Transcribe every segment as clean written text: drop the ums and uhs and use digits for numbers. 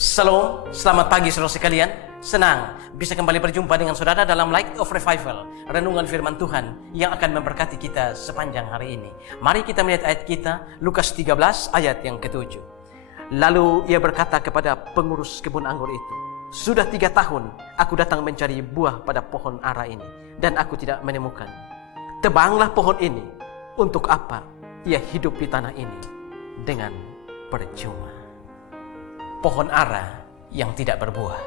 Shalom, selamat pagi saudara sekalian. Senang bisa kembali berjumpa dengan saudara dalam Light of Revival, renungan firman Tuhan yang akan memberkati kita sepanjang hari ini. Mari kita melihat ayat kita, Lukas 13 ayat yang ke-7. Lalu ia berkata kepada pengurus kebun anggur itu, "Sudah 3 tahun aku datang mencari buah pada pohon ara ini, dan aku tidak menemukan. Tebanglah pohon ini. Untuk apa ia hidup di tanah ini dengan percuma?" Pohon ara yang tidak berbuah.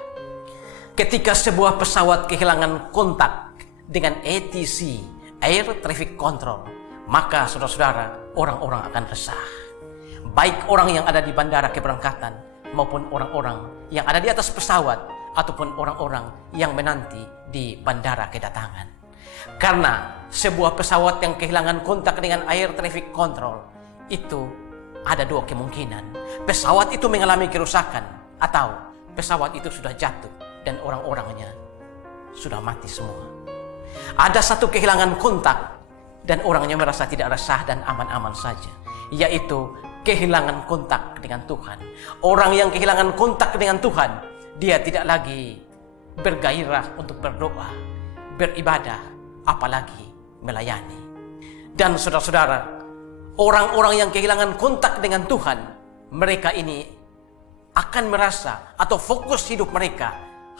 Ketika sebuah pesawat kehilangan kontak dengan ATC, Air Traffic Control, maka saudara-saudara, orang-orang akan resah. Baik orang yang ada di bandara keberangkatan maupun orang-orang yang ada di atas pesawat ataupun orang-orang yang menanti di bandara kedatangan. Karena sebuah pesawat yang kehilangan kontak dengan Air Traffic Control itu ada 2 kemungkinan. Pesawat itu mengalami kerusakan atau pesawat itu sudah jatuh dan orang-orangnya sudah mati semua. Ada satu kehilangan kontak dan orangnya merasa tidak resah dan aman-aman saja, yaitu kehilangan kontak dengan Tuhan. Orang yang kehilangan kontak dengan Tuhan, dia tidak lagi bergairah untuk berdoa, beribadah, apalagi melayani. Dan saudara-saudara, orang-orang yang kehilangan kontak dengan Tuhan, mereka ini akan merasa atau fokus hidup mereka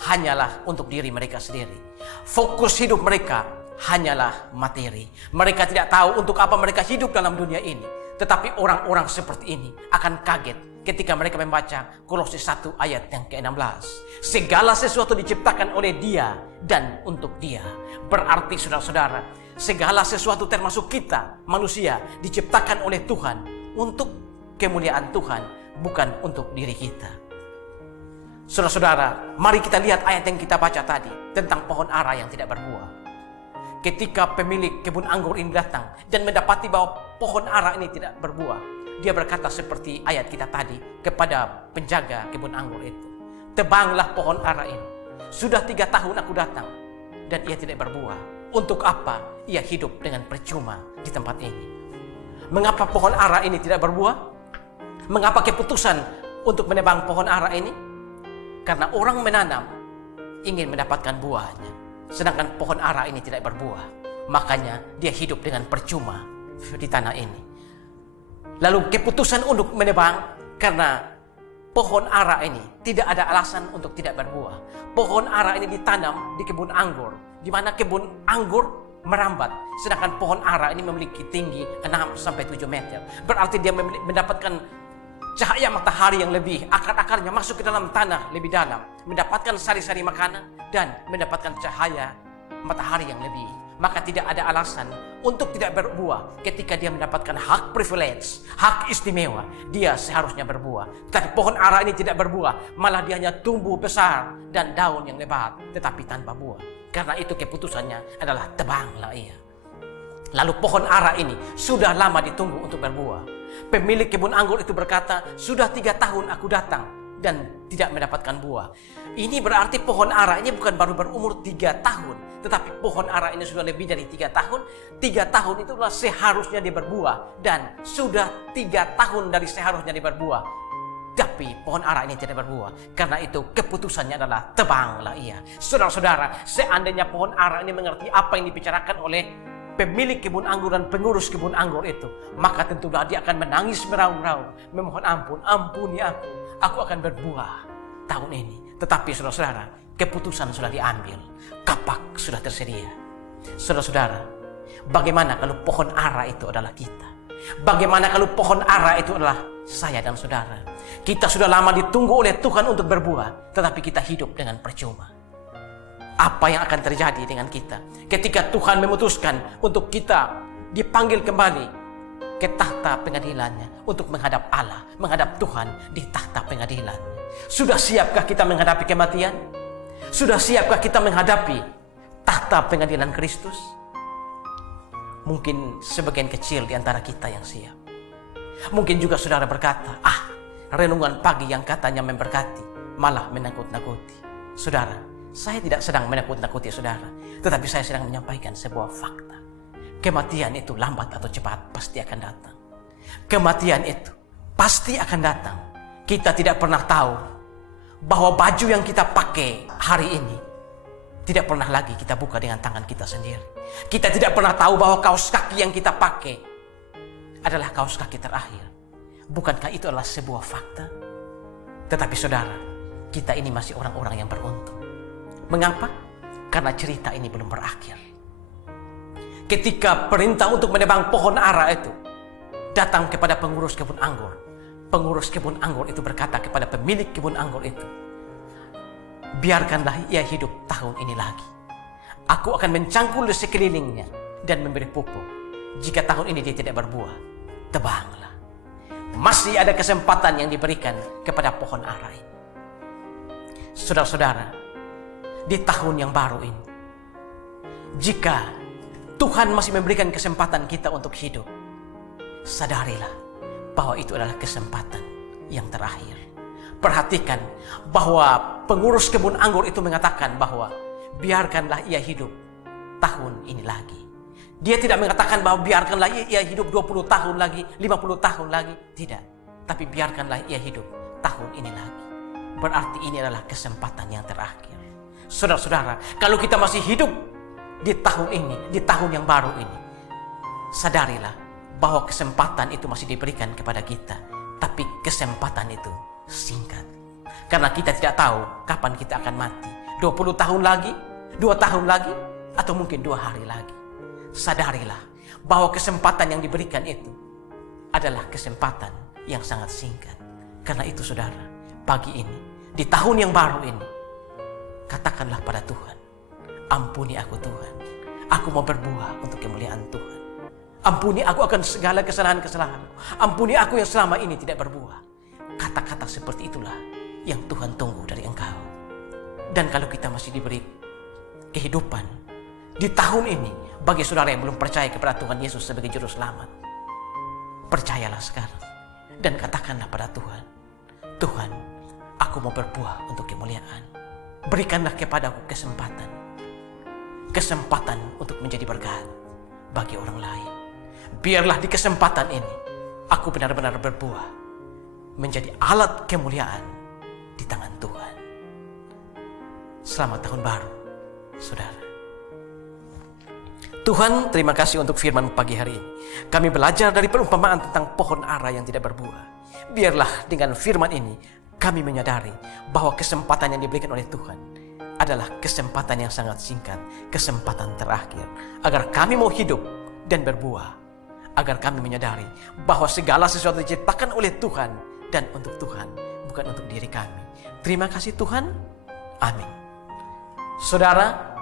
hanyalah untuk diri mereka sendiri. Fokus hidup mereka hanyalah materi. Mereka tidak tahu untuk apa mereka hidup dalam dunia ini. Tetapi orang-orang seperti ini akan kaget ketika mereka membaca Kolose 1 ayat yang ke-16. Segala sesuatu diciptakan oleh Dia dan untuk Dia. Berarti saudara-saudara, segala sesuatu termasuk kita, manusia, diciptakan oleh Tuhan untuk kemuliaan Tuhan, bukan untuk diri kita. Saudara-saudara, mari kita lihat ayat yang kita baca tadi tentang pohon ara yang tidak berbuah. Ketika pemilik kebun anggur ini datang dan mendapati bahwa pohon ara ini tidak berbuah, dia berkata seperti ayat kita tadi kepada penjaga kebun anggur itu, "Tebanglah pohon ara ini. Sudah 3 tahun aku datang dan ia tidak berbuah. Untuk apa ia hidup dengan percuma di tempat ini?" Mengapa pohon ara ini tidak berbuah? Mengapa keputusan untuk menebang pohon ara ini? Karena orang menanam ingin mendapatkan buahnya, sedangkan pohon ara ini tidak berbuah. Makanya dia hidup dengan percuma di tanah ini. Lalu keputusan untuk menebang karena pohon ara ini tidak ada alasan untuk tidak berbuah. Pohon ara ini ditanam di kebun anggur, di mana kebun anggur merambat, sedangkan pohon ara ini memiliki tinggi 6-7 meter. Berarti dia mendapatkan cahaya matahari yang lebih, akar-akarnya masuk ke dalam tanah lebih dalam, mendapatkan sari-sari makanan dan mendapatkan cahaya matahari yang lebih. Maka tidak ada alasan untuk tidak berbuah. Ketika dia mendapatkan hak privilege, hak istimewa, dia seharusnya berbuah. Tapi pohon ara ini tidak berbuah, malah dia hanya tumbuh besar dan daun yang lebat, tetapi tanpa buah. Karena itu keputusannya adalah tebanglah ia. Lalu pohon ara ini sudah lama ditunggu untuk berbuah. Pemilik kebun anggur itu berkata, "Sudah 3 tahun aku datang dan tidak mendapatkan buah." Ini berarti pohon ara ini bukan baru berumur 3 tahun. Tetapi pohon ara ini sudah lebih dari 3 tahun. 3 tahun itulah seharusnya dia berbuah. Dan sudah 3 tahun dari seharusnya dia berbuah. Tapi pohon ara ini tidak berbuah. Karena itu keputusannya adalah tebanglah ia. Saudara-saudara, seandainya pohon ara ini mengerti apa yang dibicarakan oleh pemilik kebun anggur dan pengurus kebun anggur itu, maka tentulah dia akan menangis meraung-raung, memohon ampun, "Ampuni aku akan berbuah tahun ini." Tetapi saudara-saudara, keputusan sudah diambil, kapak sudah tersedia. Saudara-saudara, bagaimana kalau pohon ara itu adalah kita? Bagaimana kalau pohon ara itu adalah saya dan saudara? Kita sudah lama ditunggu oleh Tuhan untuk berbuah, tetapi kita hidup dengan percuma. Apa yang akan terjadi dengan kita ketika Tuhan memutuskan untuk kita dipanggil kembali ke tahta pengadilannya untuk menghadap Allah, menghadap Tuhan di tahta pengadilannya? Sudah siapkah kita menghadapi kematian? Sudah siapkah kita menghadapi tahta pengadilan Kristus? Mungkin sebagian kecil di antara kita yang siap. Mungkin juga saudara berkata, renungan pagi yang katanya memberkati malah menakut-nakuti. Saudara, saya tidak sedang menakut-nakuti saudara, tetapi saya sedang menyampaikan sebuah fakta. Kematian itu lambat atau cepat pasti akan datang. Kematian itu pasti akan datang. Kita tidak pernah tahu bahwa baju yang kita pakai hari ini tidak pernah lagi kita buka dengan tangan kita sendiri. Kita tidak pernah tahu bahwa kaos kaki yang kita pakai adalah kaos kaki terakhir. Bukankah itu adalah sebuah fakta? Tetapi saudara, kita ini masih orang-orang yang beruntung. Mengapa? Karena cerita ini belum berakhir. Ketika perintah untuk menebang pohon ara itu datang kepada pengurus kebun anggur, pengurus kebun anggur itu berkata kepada pemilik kebun anggur itu, biarkanlah ia hidup tahun ini lagi. Aku akan mencangkul di sekelilingnya dan memberi pupuk. Jika tahun ini dia tidak berbuah, tebanglah. Masih ada kesempatan yang diberikan kepada pohon ara ini. Saudara-saudara, di tahun yang baru ini, jika Tuhan masih memberikan kesempatan kita untuk hidup, sadarilah bahwa itu adalah kesempatan yang terakhir. Perhatikan bahwa pengurus kebun anggur itu mengatakan bahwa biarkanlah ia hidup tahun ini lagi. Dia tidak mengatakan bahwa biarkanlah ia hidup 20 tahun lagi, 50 tahun lagi. Tidak. Tapi biarkanlah ia hidup tahun ini lagi. Berarti ini adalah kesempatan yang terakhir. Saudara-saudara, kalau kita masih hidup di tahun ini, di tahun yang baru ini, sadarilah bahwa kesempatan itu masih diberikan kepada kita. Tapi kesempatan itu singkat. Karena kita tidak tahu kapan kita akan mati. 20 tahun lagi, 2 tahun lagi, atau mungkin 2 hari lagi. Sadarilah bahwa kesempatan yang diberikan itu adalah kesempatan yang sangat singkat. Karena itu saudara, pagi ini, di tahun yang baru ini, katakanlah pada Tuhan, ampuni aku Tuhan, aku mau berbuah untuk kemuliaan Tuhan. Ampuni aku akan segala kesalahan-kesalahanku. Ampuni aku yang selama ini tidak berbuah. Kata-kata seperti itulah yang Tuhan tunggu dari engkau. Dan kalau kita masih diberi kehidupan di tahun ini, bagi saudara yang belum percaya kepada Tuhan Yesus sebagai juru selamat, percayalah sekarang dan katakanlah pada Tuhan, Tuhan, aku mau berbuah untuk kemuliaan. Berikanlah kepadaku kesempatan untuk menjadi berkat bagi orang lain. Biarlah di kesempatan ini aku benar-benar berbuah menjadi alat kemuliaan di tangan Tuhan. Selamat tahun baru, saudara. Tuhan, terima kasih untuk firman pagi hari ini. Kami belajar dari perumpamaan tentang pohon ara yang tidak berbuah. Biarlah dengan firman ini kami menyadari bahwa kesempatan yang diberikan oleh Tuhan adalah kesempatan yang sangat singkat, kesempatan terakhir. Agar kami mau hidup dan berbuah. Agar kami menyadari bahwa segala sesuatu diciptakan oleh Tuhan dan untuk Tuhan, bukan untuk diri kami. Terima kasih Tuhan. Amin. Saudara,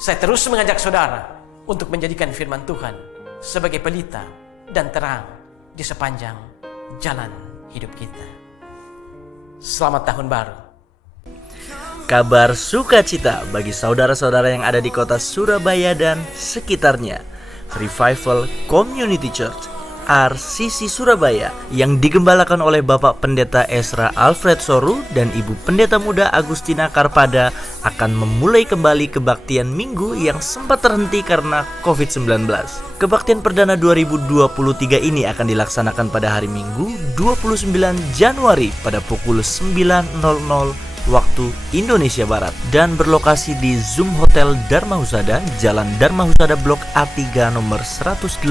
saya terus mengajak saudara untuk menjadikan firman Tuhan sebagai pelita dan terang di sepanjang jalan hidup kita. Selamat tahun baru. Kabar sukacita bagi saudara-saudara yang ada di kota Surabaya dan sekitarnya. Revival Community Church RCC Surabaya yang digembalakan oleh Bapak Pendeta Ezra Alfred Soru dan Ibu Pendeta Muda Agustina Karpada akan memulai kembali kebaktian minggu yang sempat terhenti karena COVID-19. Kebaktian perdana 2023 ini akan dilaksanakan pada hari Minggu 29 Januari pada pukul 9.00 waktu Indonesia Barat dan berlokasi di Zoom Hotel Dharma Husada, Jalan Dharma Husada Blok A3 nomor 188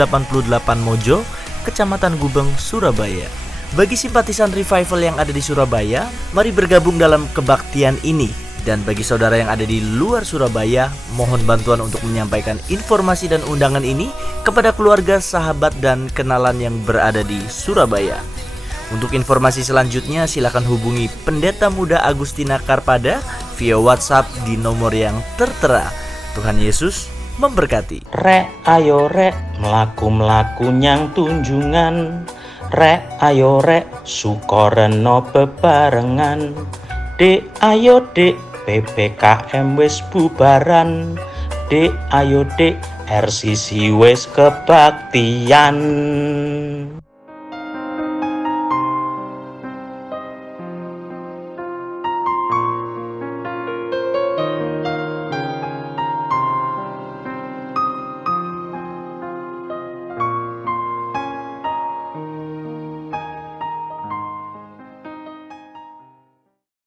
Mojo, Kecamatan Gubeng, Surabaya. Bagi simpatisan Revival yang ada di Surabaya, mari bergabung dalam kebaktian ini. Dan bagi saudara yang ada di luar Surabaya, mohon bantuan untuk menyampaikan informasi dan undangan ini kepada keluarga, sahabat, dan kenalan yang berada di Surabaya. Untuk informasi selanjutnya silakan hubungi Pendeta Muda Agustina Karpada via WhatsApp di nomor yang tertera. Tuhan Yesus memberkati. Rek ayo rek mlaku-mlaku nyang tunjungan. Rek ayo rek sukoreno bebarengan. Dek ayo dek PPKM wis bubaran. Dek ayo dek RCC wis kebaktian.